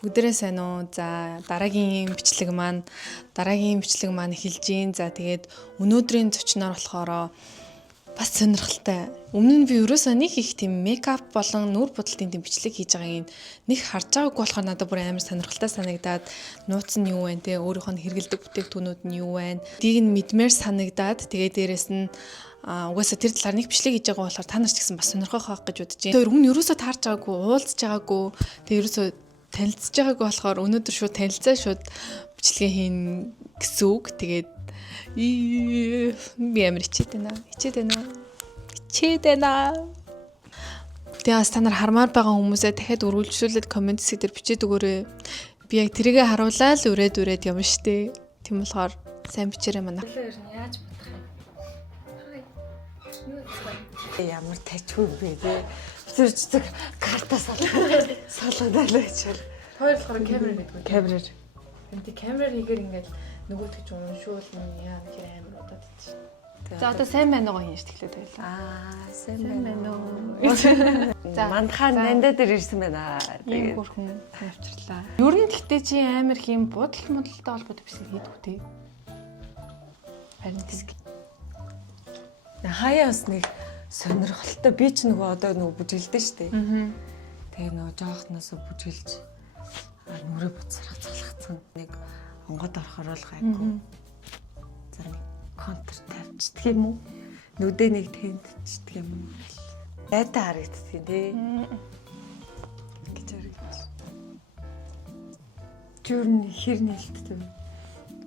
Бүгдээрээ сайн уу? За дараагийн бичлэг маань эхэлж гин. За тэгээд өнөөдрийн зочноор болохоор бас сонирхолтой. Өмнө нь би ерөөсөө нэг их тийм мейкап болон нүур будалтын тийм бичлэг хийж байгааг нэг харж байгаагүй болохоор надад бүр амар сонирхолтой санагдаад нууц нь юу вэ те өөрийнхөө хэрэгэлдэг бүтээгдэхүүнүүд нь юу вэ? Дийг нь мэдмээр санагдаад тэгээд дээрэс нь угаасаа тэр талаар нэг бичлэг хийж байгаа болохоор та нар ч гэсэн бас сонирхох байх гэж бодож байна. Тэр өмнө ерөөсөө таарч байгаагүй, уулзж байгаагүй. Тэгээд ерөөсөө танилцж байгаагүй болохоор өнөөдөр шууд танилцаа шууд бичлэгээ хийн гэсэн үг. Тэгээд би амар хичээд байна. Тэгээд та нар хармаар байгаа хүмүүсээ дахиад үргэлжлүүлээд комент хэсгээр бичээд өгөөрэй. Би яг тэрийгэ харуулаад л үрээд юм штэ. Тийм болохоор сайн бичээрэй манай. Яаж бодох юм? Ямар тачгүй бэ те. Зэрэг картаа салгадаад байчаал. Хоёр болохоор камер гэдэг. Камераар. Энд камераар хийгээр ингээд нөгөөдгөө ч уншуулна яа гэхээр амар удаад идэж. За одоо сайн байна уу хийж тэглээд байлаа. Сайн байна уу. За Мандхан нандаа дээр ирсэн байна. Тэгээд хөрхөн авчирлаа. Ер нь гэхдээ чи амар хийм будал модалтай холбоотой биш хийдгүү те. Харин тийм. Хаяас нэг сонирхолтой би ч нөгөө одоо нөгөө бүжгэлдэн штэ. Тэгээ нөгөө жоохноос бүжгэлж нүрээ буцарах залхацсан нэг онгод орохоор л гайгүй. За нэг контр тавьчихдаг юм уу? Нүдээ нэг тэнцдэг юм уу? Айдаа харагддаг юм тий. Гэж харагдаж. Журны хэр нээлттэй.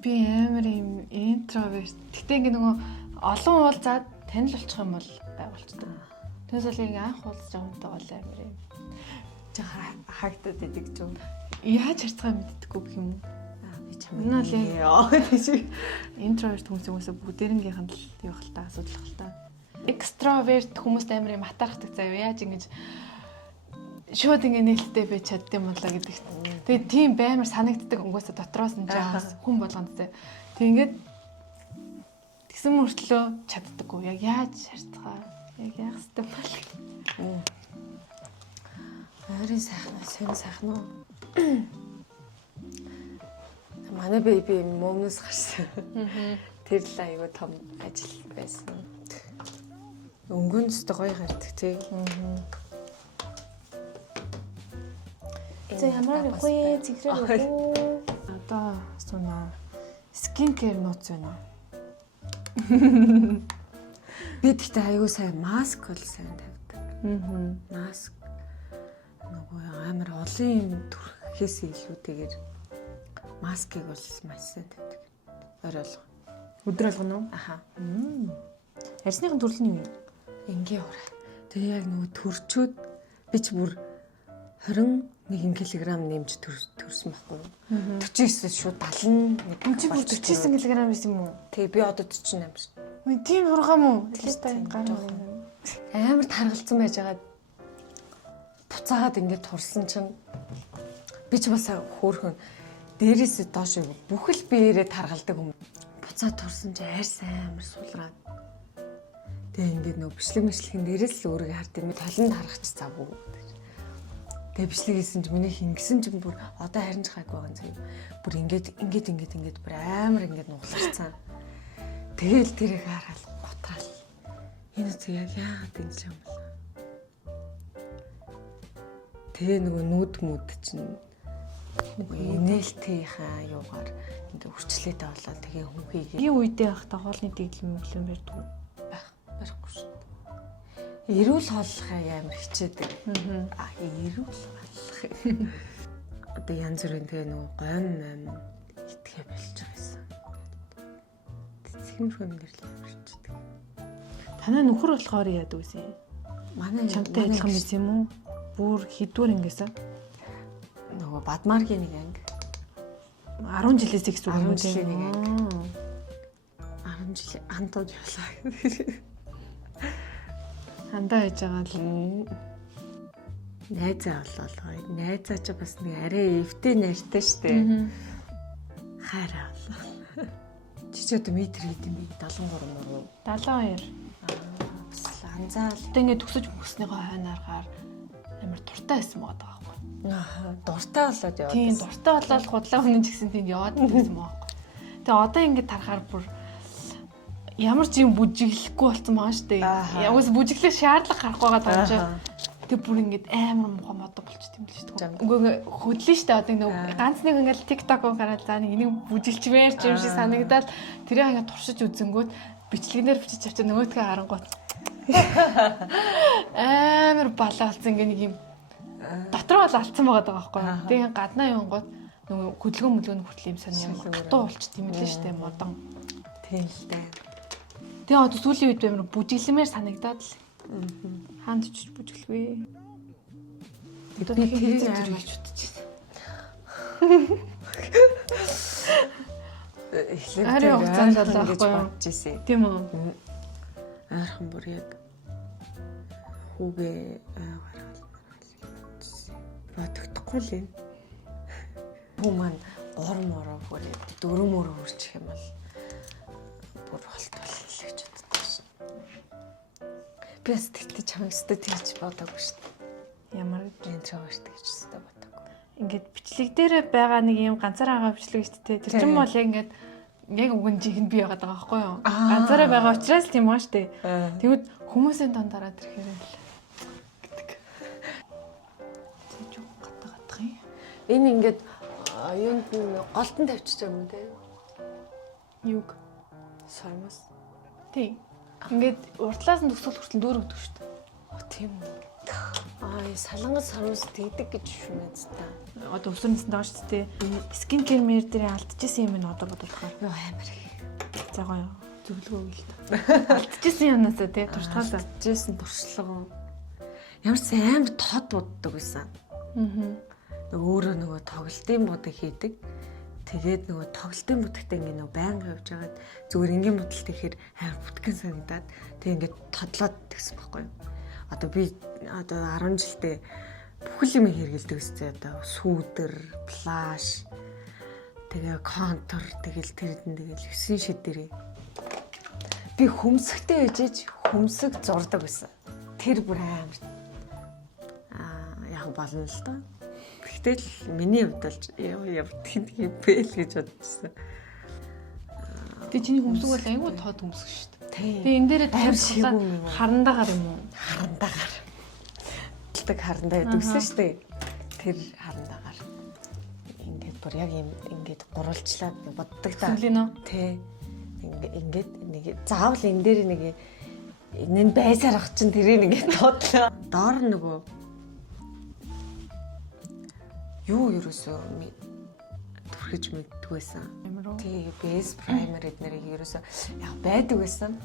Би амар юм интроверт. Гэтэ ингээ нөгөө олон уулзаад танил болчих юм бол байгуулцдаг. Тэрс бол ингээ анх уулзж байгаа юмтай бол амар юм. Жаа хагдаад идэг ч юм. Яаж харцгаа мэддэггүй гэх юм уу? Би чамаа интроверт хүмүүсээс бүгдээрнгийнх нь л юу хэл та асуудал хэл та. Экстраверт хүмүүст амар юм хатаархдаг заяа. Яаж ингэж шууд ингээ нээлттэй байж чаддсан болоо гэдэг. Тэгээд тийм баймар санагддаг өнгөөсө дотроос нь жаас хүн болгонд зэ. Тэг ингээд тэгсэн мөртлөө чаддаггүй. Яг яаж харцгаа. Яг яах ёстой бол. Ойрын сайхан уу? Манай беби момноос гарсан. Тэр л аюу том ажил байсан. Өнгөнөөс гоё гардаг тий. За ямар гоё зэгрээ өгөө. Одоо асууна. Скин кэр нууц байна уу? Би тэгтээ аюу сайн маск бол сайн тавьдаг. Маск нөгөө амар олон юм түрхээс илүүтэйгээр маскыг бол маш сайн тавьдаг. Орой Өдөр болгоно уу? аха. Арсныхын төрөл нь юу вэ? Ингийн ураа. Тэгээ яг нөгөө төрчөөд би ч бүр 21 кг нэмж төрсөн байхгүй юу? 49-с шууд 71 Чи бүр 49 кг байсан юм уу? Тэгээ би одоо 48 шин. Ой тийм хургам уу? Амар таргалцсан байж байгаа. Буцаагаад ингээд турсан чинь би ч бас хөөхөн дээрээс доош бүхэл биеэрээ таргалдаг юм. Буцаад турсан чинь арьс амар сулраад. Тэгээ ингээд нөө бичлэгэн дээрээс л өөрийгөө хард юм. Толинд харахч завгүй. Тэгээ бичлэг хийсэн чинь миний хингсэн чинь бүр одоо харин ч гайгүй байгаа юм заяа. Бүр ингээд бүр амар ингээд нугларцсан. Тэгээл тэрийг хараад гутаал. Энэ үгүй яг яагаад ингэж юм бэ? Тэгээ нөгөө нүд чинь инээлтийнхаа юугаар ингээ үрчлээтэй болоод тэгээ хүнхийгээ. Би үедээ байхдаа хоолны дэглэм барьдаг Барахгүй шүү дээ. Эрүүл хооллохаа амар хичээдэг. Эрүүл хооллох. Одоо янз бүрийн тэгээ нөгөө гойн итгэ болж байгаа юмсан. Цэцгэн хэмнэр л амар хичээдэг. Танаа нөхөр болохоор яадаг вэ? Манай чамтай адилхан байсан юм уу? Бүр хэдвэр ангиасаа? Нөгөө Бадмаргийн нэг анги. 10 жилээс их зүгээр юм тийм. 10 жил антууд явлаа. Хандаа хийж байгаа л найзаа болол гоё. Найзаа ч бас нэг арай эвтэй найртай штэ. Хараа. Чи ч одоо метр гэдэг юм би 73 муу. 72. Бас анзаал. Одоо ингэ төгсөж мөснийхөө хойнооргаар амар туртаа байсан байгаа байхгүй. Дуртай болоод яваад. Тийм дуртай болоод худлаа өнө ч гэсэн тийм яваад байсан мөн. Тэгээ одоо ингээд тарахаар бүр ямар ч юм бүжиглэхгүй болсон байгаа шүү дээ. Ягс бүжиглэх шаардлага гарахгүй байгаа юм чинь. Тэгээ бүр ингээд амар муухай мод болчих юм л шүү дээ. Үгүй хөдлөн шүү дээ. Одоо нэг ганц нэг ингээд TikTok-оор гараад за нэг энийг бүжиглчмээр ч юм шиг санагдаад тэрийг ингээд туршиж үзэнгүүт бичлэгнэр бичиж авчаа нөгөөдгөө харангуут. Амар балаа болсон ингээд нэг юм дотроо бол алдсан байгаа байхгүй юу. Тэгээ гаднаа явангууд нөгөө хөдөлгөөн мөлгөөний хүртэл юм сони юм дутуу болчих юм лээ шүү дээ модон. Тийм л дээ. Тэгээ одоо сүүлийн үед амар бүжиглэмээр санагдаад л. Хаанд ч бүжиглэвэ. Одоо нэг хэрэг аймарч утчихсан. Ари хугацаанд л байхгүй юу? Тийм үү? Архан бүр яг хүүгээ бодогдохгүй л юм. Хүү маань гормороо хүрээ дөрөмөр үрчих юм бол бүр холтол л гэж боддог шин. Би бас тэгтээ чамайг өстө тэгж бодоогүй шин. Ямар интроверт гэж өстө бодоогүй. Ингээд бичлэг дээр байгаа нэг юм ганцаараа байгаа бичлэг шүү дээ. Тэр чинь бол яг ингээд яг үгэн жигэнд би байгаа байхгүй юу? Ганцаараа байгаа учраас тийм байгаа шүү дээ. Тэгвэл хүмүүсийн донд дараад ирэхээр л гэдэг. Тэг юу гатгах юм. Энэ ингээд юунд голтон тавьчих юм уу те? Юг Сормос. тий. Ингээд уртлаас нь төгсгөл хүртэл дүүр өгдөг шүү дээ. Тийм үү. Салангас сормос тэгдэг гэж шүмэз та. Одоо өсвөрнэсэнд байгаа шүү дээ. Скин кер мэр дээр алдчихсан юм нь одоо бодохоор. Йоо амар. За гоё. Зөвлөгөө өгье л та. Алдчихсан юмнасаа тий туршлагаасаа. Алдчихсан туршлага. Ямар ч амар тод боддог байсан. Өөрөө нөгөө тоглолтын бодог хийдэг. Тэгээд нөгөө тоглолтын бодогтой ингээ нөгөө байнга явж байгаад зүгээр ингийн бодолт ихээр амар бүтгэн санагдаад тэг ингээ тодлоод тэгсэн байхгүй юу. Одоо би одоо 10 жилдээ бүхэл юм хэрэгэлдэг үстэй одоо сүүдэр, плаш тэгээ контур тэгэл тэрдэн тэгэл 9 шидэрээ. Би хөмсгтэй ээжэж хөмсг зурдаг байсан. Тэр бүр амар яг болно л доо. Гэтэл миний хувьд бол ямар тийм юм бэ л гэж бодчихсон. Тэгээ чиний хөмсөг бол айгүй тод хөмсөг шүү дээ. Тийм. Тэгээ энэ дээрээ тавьчихлаа харандагаар юм уу? Харандагаар. Тэг харандаа өгсөн шүү дээ. Тэр харандагаар ингээд бүр яг юм ингээд гурвалжлаад боддог та. Сүлийнө. Тэ. Ингээд нэг заавал энэ дээр нэг энэ нь байсаар ах чинь тэрийг ингээд тодлоо. Доор нөгөө юу ерөөсөө төрхөж мэддэг байсан. Тий, base primer эднэрийг ерөөсөө яг байдаг байсан.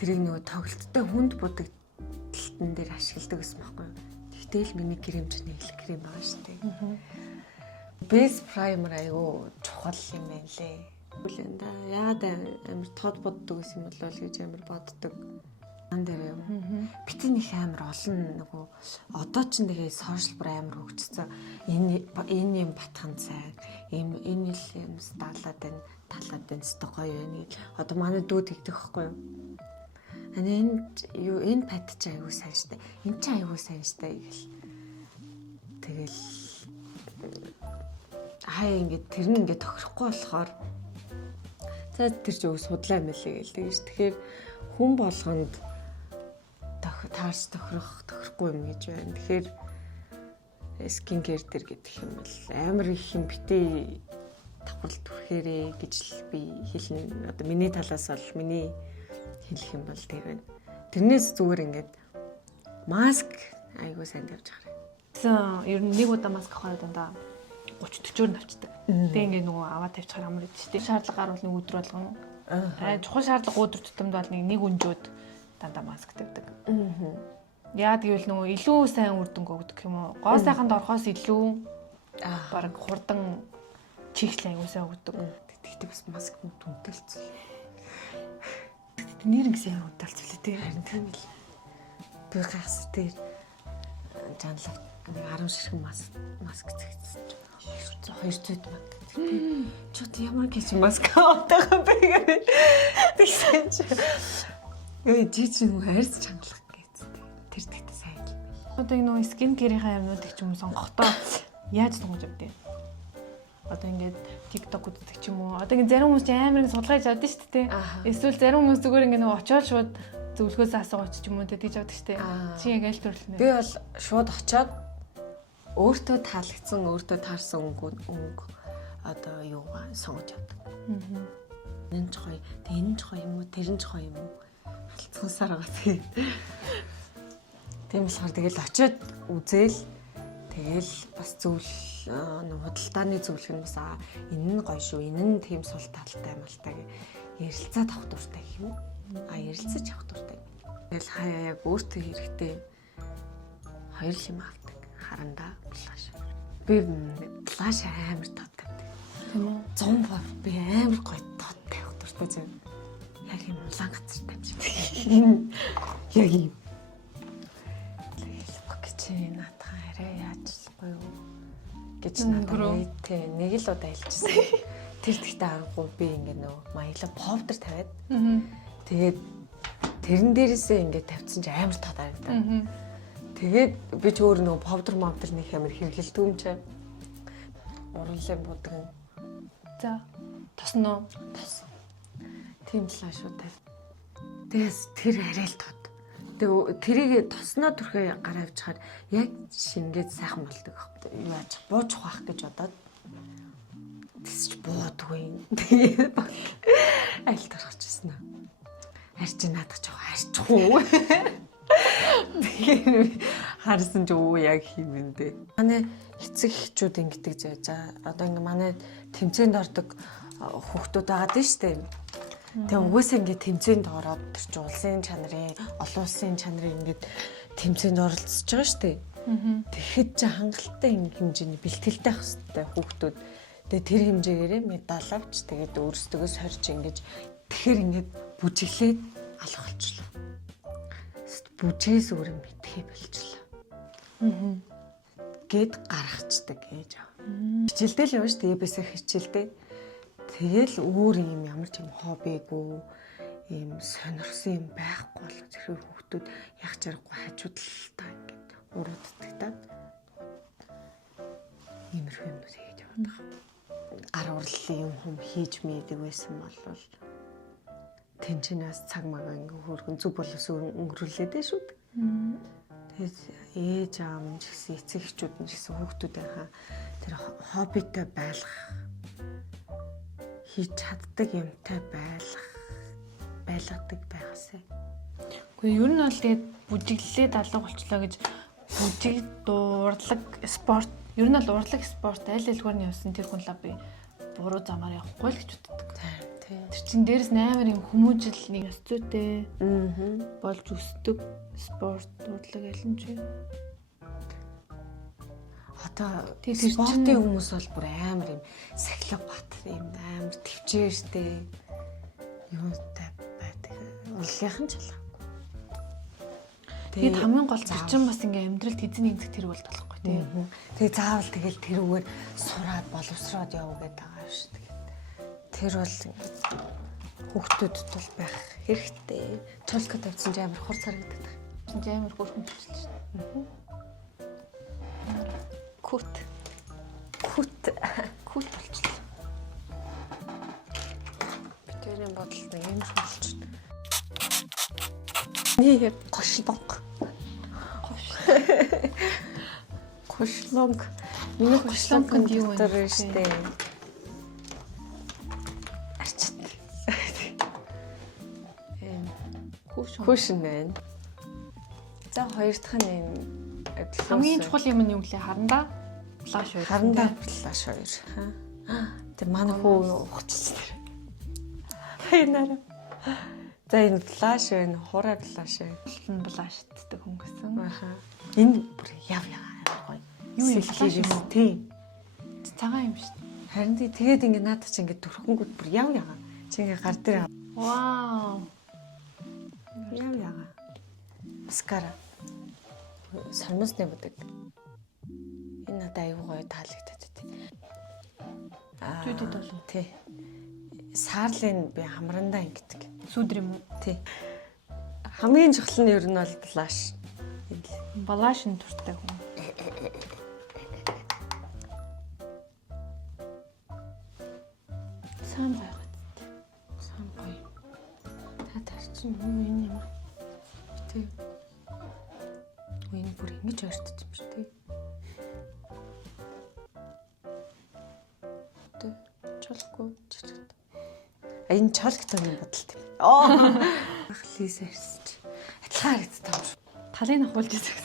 Тэрийг нөгөө тоглолттой хүнд будагдталтан дээр ашигладаг гэсэн байхгүй юу? Тэгтэл миний крем чинь нэг крем байгаа шүү дээ. Base primer аюу чухал юм байна лээ. Үлэнда яагаад амар тод боддог гэсэн юм бол гэж амар боддог. Дээр юм. Битэн их амар олон нөгөө одоо ч нэгээ сошиал бүр амар хөгжсөн. Энэ юм батхан цай. Энэ л юм талаад байна өстой гоё байна. Одоо манай дүү тэгдэг байхгүй юу? Энэ пад ч аягүй сайн штэ. Энэ ч аягүй сайн штэ гэл. Тэгэл ингээд тэр нь ингээд тохирохгүй болохоор за тэр ч өг судлаа мэлээ гэл. Тэгэж тэгэхээр хүн болгонд таарч тохирохгүй юм гэж байна. Тэгэхээр скин кер дээр гэдэг юм бол амар их юм битээ давхралт түрхээрээ гэж л би хэлнэ. Одоо миний талаас бол миний хэлэх юм бол тэр байна. Тэрнээс зүгээр ингээд маск айгуу сайн тавьж хараа. Тэгсэн ер нь нэг удаа маск авахаар дандаа 30-40-өөр навчдаг. Тэгээ ингээд нөгөө аваад тавьчихаар амар идэв шүү дээ. Шаардлага гарвал нэг өдөр болгоно. Чухал шаардлага өдөр тутамд бол нэг өнжөөд дандаа маск тавьдаг. Яа гэвэл нөгөө илүү сайн үр дүнг өгдөг юм уу? Гоо сайханд орохоос илүү баг хурдан чигчлэн аюу сайн өгдөг. Тэгтээ бас маск дүнтэлцсэн. Нэр гэсэн юм удaalцвлээ тий. Харин тийм л. Би гайхс дээр жанлаа 10 ширхэг маск зэгцсэн чинь 200 мянга. Чот ямар гэж маск авдаг бэ гэдэг. Тэгсэн чинь жижиг нэг хайрц чангалах гэсэн. Тэр тэгтээ сайн л. Одоо энэ скин кэрийн юмнуудыг ч юм сонгохдоо яаж сонгож авдээ? Одоо ингээд TikTok үздэг ч юм уу. Одоо ингэ зарим хүмүүс амар их судалгааж авдаг шүү дээ. Эсвэл зарим хүмүүс зүгээр ингэ нөгөө очоод шууд зөвлөхөөс асуугач ч юм уу тэгж авдаг шүү дээ. Чи яг аль төрөл нэ? Би бол шууд очоод өөртөө таалагдсан, өөртөө таарсан өнгө одоо юу сонгож авдаг. Энэ ч гоё, энэ ч гоё юм уу, тэр нь ч гоё юм уу? Хилцсансаар байгаа. Тийм болохоор тэгэл очиод үзээл тэгэл бас зөвл худалдааны зөвлөх нь бас энэ нь гоё шүү, энэ нь тийм сул талтай малтай гэ ярилцаад авах дуртай юм. Ярилцаж авах дуртай. Тэгэл хаяа яг өөртөө хэрэгтэй хоёр юм авдаг. Харандаа блаш. Би блаш амар татдаг. Тийм үү? 100 бор би амар гоё татдаг авах дуртай зөв. Яг юм улаан газартай юм. Яг юм. Чи наатхан арай яачлахгүй юу гэж надад тий нэг л удаа хэлчихсэн. Тэр тэгтээ аргагүй би ингээ нөө маяглаа повдер тавиад тэгээд тэрэн дээрээсээ ингээ тавьчихсан чи амар татаарагдаа. Тэгээд би ч өөр нөө повдер нэг амар хэрэгэлдэг юм чи урлын будган. За тосноо. Тийм л шүү дээ. Тэгээс тэр арай л тод. Тэгээ тэрийг тосноо түрхээ гараа авчихаар яг шингээд сайхан болдог. Юу яаж буучих байх гэж бодоод тэсч буудгүй. Тэгээ аль тарахчихсан аа. Арч наадах жоо арчихгүй. Тэгээ харсан ч өө яг хэмэндээ. Манай эцэг эхчүүд ингэдэг зөө. За одоо ингээ манай тэмцээнд ордог хүүхдүүд байгаа дээ шүү дээ. Тэгээ угаасаа ингээд тэмцээнд ороод тэр чинь улсын чанарын, олон улсын чанарын ингээд тэмцээнд оролцож байгаа шүү дээ. Тэгэхэд чи хангалттай хэмжээний бэлтгэлтэй ах хэрэгтэй хүүхдүүд. Тэгээ тэр хэмжээгээрээ медаль авч тэгээд өөрсдөө сорж ингэж тэгэхээр ингээд бүжиглээд алах болчихлоо. Бүжгээс өөр мэдхий болчихлоо. Гэт гаргацдаг ээж аа. Хичээлдээ л явна шүү дээ. ЕБС хичээлдээ. Тэгэл өөр юм ямар ч юм хоббигүй ийм сонирхсан юм байхгүй бол зэрэг хүүхдүүд яг жаргагүй хажуудлаа ингээд урууддаг та. Иймэрхүү юмнууд хийж яваад байгаа. Гар урлалын юм хүм хийж мэддэг байсан бол тэнчнээс цаг мага ингээ хөөрхөн зүг боловс өнгөрүүлээд дээ шүү дээ. Тэгээд ээж аав ч гэсэн эцэг эхчүүд нь ч гэсэн хүүхдүүдийнхаа тэр хоббитой байлгах хийж чаддаг юмтай байлгадаг байгаасай. Гэхдээ ер нь бол тэгээд бүжиглэлээд алга болчлоо гэж бүжиг урлаг спорт ер нь бол урлаг спорт аль алгаар нь явсан тэр хүн лав би буруу замаар явахгүй л гэж боддог. Тийм. Тэр чин дээрээс амар юм хүмүүжил нэг ёс зүйтэй болж өсдөг спорт урлаг аль нь ч юм. Одоо спортын хүмүүс бол бүр амар юм сахилга бат юм амар төвчээртэй юутай байдаг. Урлагийнхан ч ялгаагүй. Тэгээд хамгийн гол тэр чинь бас ингээм амьдралд эзэн нэгдэх тэр бол болохгүй тийм. Тэгээд заавал тэгэл тэрүүгээр сураад боловсроод явуу гэдэг байгаа шүү дээ. Тэр бол ингээд хүүхдүүдэд бол байх хэрэгтэй. Чулка тавьсан ч амар хур царагддаг. Амар хөөрхөн төвчлээ шүү дээ. Кут болчихлоо. Битэрийн бодолд нэг юм болчихлоо. Нэг гошлонг. Миний гошлонгонд юу вэ штэ? Арчит. Хөшин байна. За хоёр дахь нь энэ хамгийн чухал юм нь юу гэлээ харандаа флаш хоёр. Харандаа флаш хоёр. Тэр манай хүү ухчихсан. Хайнараа. За энэ флаш байна, хураа флаш байна. Олон флашддаг хүн гэсэн. Энэ бүр яв гоё. Юу юм флаш юм уу? Тийм. Цагаан юм шүү дээ. Харин тэгээд ингэ наадах чи ингэ төрхөнгүүд бүр яв. Чи ингэ гар дээр. Вау. Яв. Маскара. Сармусны бүдэг. Энэ надад аюу гоё таалагдаад байна. Жүдэд бол. Тий. Саарлын би хамрандаа ингэдэг. Сүдэр юм уу? Тий. Хамгийн чухал нь ер нь бол флаш. Балашин туртай хүн. Сайн байгаад. Сан гоё. Та тарчин юу энэ юм. Тэ. Энэ бүр ингэж ойртож юм шүү дээ. Тэ. Чолгүй чичгт. Энэ чолг тооны бодолт юм. Ахлис арьс чи. Адилхан харагдсан юм шүү. Талыг авахулж ирсэн.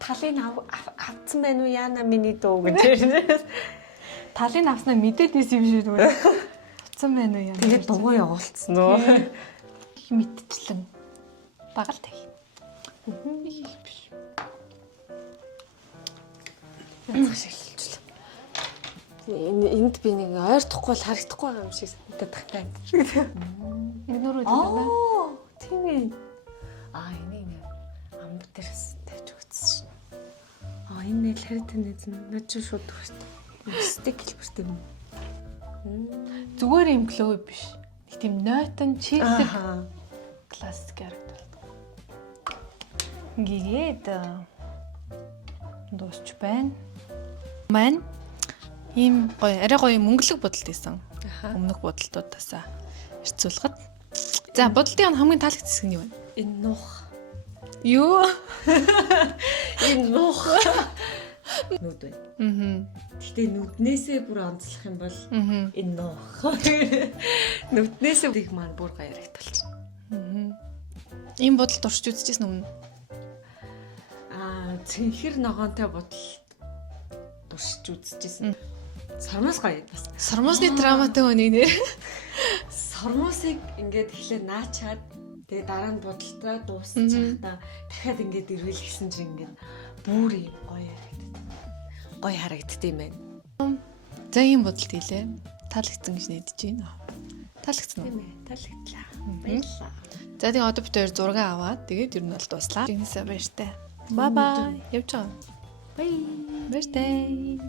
Талыг авцсан байна уу яана миний дөө гэж. Талыг авснаа мэдээд исэн юм шиг зүгээр. Туцсан байна уу яа. Тэгээд дугуй явуулсан нөө. Их мэдчлэн багал таг. Их биш. Янзах шилжлээ. Энд би нэг ойртохгүй л харагдахгүй юм шиг санагдаад тахтай. Игнорууд байна. Тийм ээ. Энийг амб дээрс тавьж өгсөн шин. Энэ л харитан нэзэн над чи шууд өгсөн. Стик хэлбэртэй юм. Зүгээр юм глоу биш. Нэг тийм нойтон чийлэг классик харагдав. Гигээд дуусч байна. Мань ийм гоё, арай гоё мөнгөлөг бодолт байсан. Өмнөх бодолтуудаасаа харьцуулахад. За, бодолтын хамгийн таалагдсан хэсэг нь юу вэ? Энэ нуух. Юу? Энэ нуух. Нүд байна. Гэтэ нүднээсээ бүр онцлох юм бол энэ нуух. Нүднээсээ их маань бүр гоё харагдталч. Ийм бодолт орч үзчихсэн өмнө. Цэнхэр ногоонтой бодол туршиж үзчихсэн. Сормоос гоё бас. Сормосны драматай хүнийг нэр. Сормоосыг ингээд эхлээд наачаад тэгээ дараа нь бодолтой дуусчих та дахиад ингээд ирвэл гэсэн чинь ингээд бүр юм гоё харагдаад. Гоё харагдд юм байна. За ийм бодолт хийлээ. Таалагдсан гэж найдаж байна. Таалагдсан уу? Тийм ээ, таалагдлаа. Баярлалаа. За тэгээ одоо бид хоёр зураг аваад тэгээд ер нь бол дуслаа. Тэгнээсээ баяртай. Бай бай. Явж байгаа. Бай. Баяртай.